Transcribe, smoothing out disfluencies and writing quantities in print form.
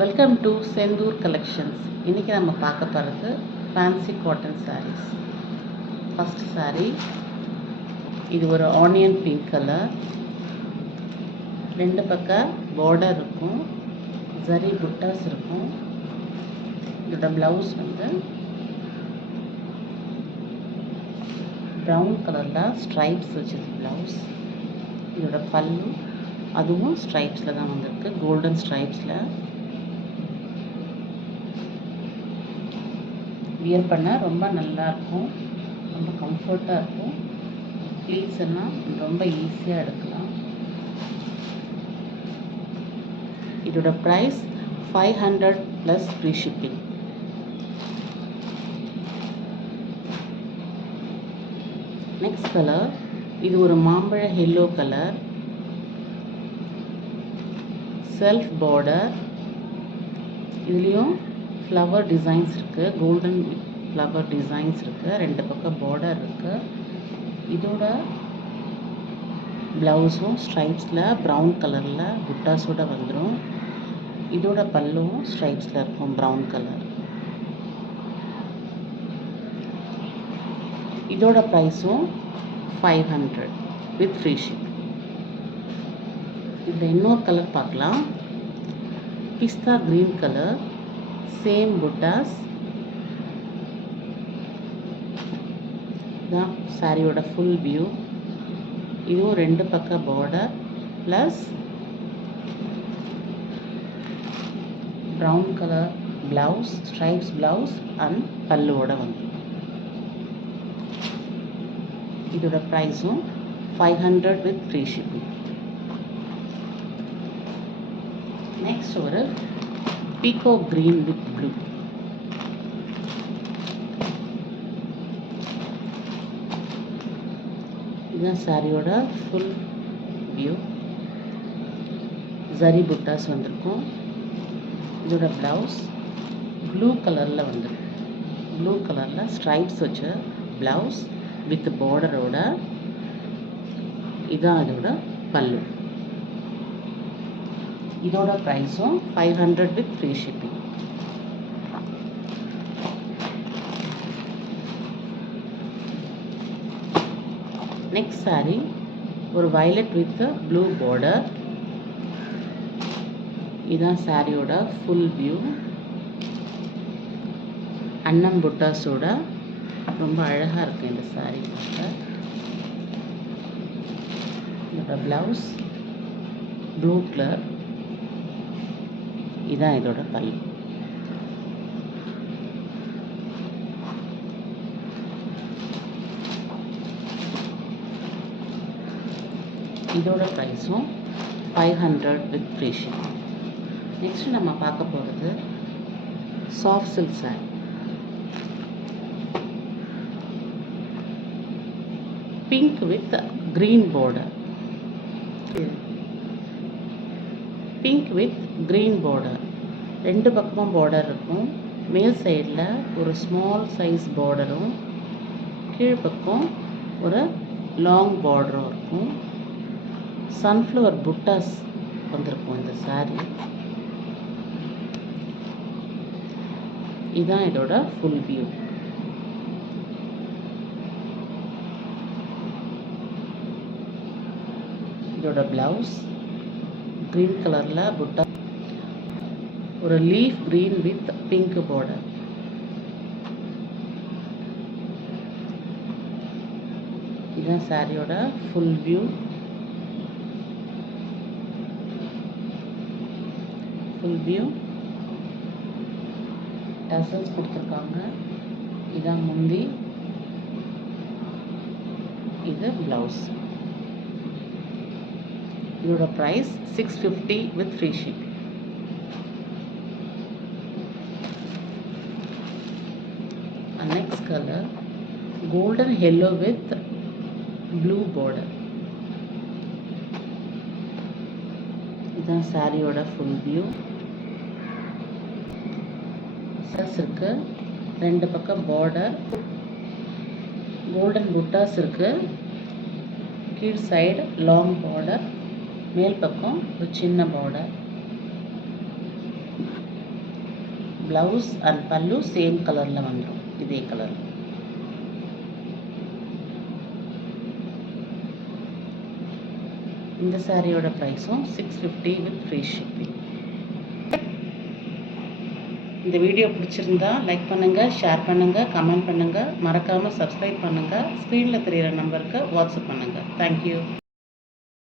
Welcome to Senthur collections. இன்றைக்கி நம்ம பார்க்க போகிறது fancy cotton sarees. First saree, இது ஒரு ஆனியன் பிங்க் கலர். ரெண்டு பக்கம் பார்டர் இருக்கும், ஜரி புட்டாஸ் இருக்கும். இதோட ப்ளவுஸ் ப்ரௌன் கலரில் ஸ்ட்ரைப்ஸ் வச்சது ப்ளவுஸ். இதோட பல்லு அதுவும் ஸ்ட்ரைப்ஸில் தான் வந்திருக்கு, கோல்டன் ஸ்ட்ரைப்ஸில். வியர் பண்ண ரொம்ப நல்லாயிருக்கும், ரொம்ப கம்ஃபர்ட்டாக இருக்கும். ப்ளீட்ஸ் எல்லாம் ரொம்ப ஈஸியாக எடுக்கலாம். இதோட price 500 + free shipping. Next colour, இது ஒரு மாம்பழ எல்லோ கலர், செல்ஃப் பார்டர். இதுலேயும் ஃப்ளவர் டிசைன்ஸ் இருக்குது, கோல்டன் ஃப்ளவர் டிசைன்ஸ் இருக்குது. ரெண்டு பக்கம் பார்டர் இருக்குது. இதோட ப்ளவுஸும் ஸ்ட்ரைப்ஸில் ப்ரௌன் கலரில் புட்டாஸோடு வந்துடும். இதோட பல்லுவும் ஸ்ட்ரைப்ஸில் இருக்கும், ப்ரௌன் கலர். இதோட ப்ரைஸும் 500 வித் ஃப்ரீ ஷிப். இதில் இன்னொரு கலர் பார்க்கலாம், பிஸ்தா க்ரீன் கலர், சேம் புட்டாஸ். இதுதான் சாரியோட ஃபுல் வியூ. இதுவும் ரெண்டு பக்கம் border plus brown colour blouse, stripes blouse and பல்லுவோட வந்து. இதோட ப்ரைஸும் 500 வித் ஃப்ரீ ஷிப்பிங். நெக்ஸ்ட் ஒரு பீகோ கிரீன் வித் ப்ளூ. இதுதான் சாரியோட ஃபுல் வியூ. ஜரி புட்டாஸ் வந்திருக்கும். இதோட ப்ளவுஸ் ப்ளூ கலரில் வந்துருக்கு, ப்ளூ கலரில் ஸ்ட்ரைப்ஸ் வச்ச ப்ளவுஸ் வித் பார்டரோட. இதான் அதோட பல்லு. இதோட ப்ரைஸும் 500 with free shipping. Next sorry, ஒரு வயலட் வித் ப்ளூ பார்டர். இதுதான் சாரியோட ஃபுல் வியூ. அன்னம் புட்டாஸோட ரொம்ப அழகாக இருக்குது இந்த சாரி. இதோட ப்ளவுஸ் ப்ளூ கலர். இதான் இதோட பல்லு. இதோட ப்ரைஸும் 500 வித் ஃப்ரீ ஷிப்பிங். நெக்ஸ்ட் நம்ம பார்க்க போகிறது soft silk sorry. Pink with green border, pink with green border. ரெண்டு பக்கமும் பார்டர் இருக்கும். மேல் சைடில் ஒரு ஸ்மால் சைஸ் பார்டரும், கீழ்ப்பக்கம் ஒரு லாங் பார்டரும் இருக்கும். சன்ஃப்ளவர் புட்டாஸ் வந்திருக்கும் இந்த சாரி. இதுதான் இதோட ஃபுல் வியூ. இதோட ப்ளவுஸ் க்ரீன் கலரில் புட்டா, ஒரு leaf green with pink border. இதுதான் சாரியோட full view. Full view tassels கொடுத்துருக்காங்க. இதான் முந்தி, இது ப்ளவுஸ். இதோட price 650 with free shipping. Next colour, golden yellow with blue border. இதுதான் சாரியோட ஃபுல் வியூ. இருக்கு, ரெண்டு பக்கம் பார்டர், கோல்டன் புட்டாஸ் இருக்கு. கீழ் சைடு லாங் பார்டர், மேல் பக்கம் ஒரு சின்ன பார்டர். ப்ளவுஸ் அண்ட் பல்லு சேம் கலரில் வந்துடும், இதே கலர். இந்த சாரியோட ப்ரைஸும் 650 வித் ஃப்ரீ ஷிப்பிங். இந்த வீடியோ பிடிச்சிருந்தா லைக் பண்ணுங்கள், ஷேர் பண்ணுங்கள், கமெண்ட் பண்ணுங்கள், மறக்காமல் சப்ஸ்கிரைப் பண்ணுங்கள். ஸ்க்ரீனில் தெரிகிற நம்பருக்கு வாட்ஸ்அப் பண்ணுங்கள். தேங்க்யூ.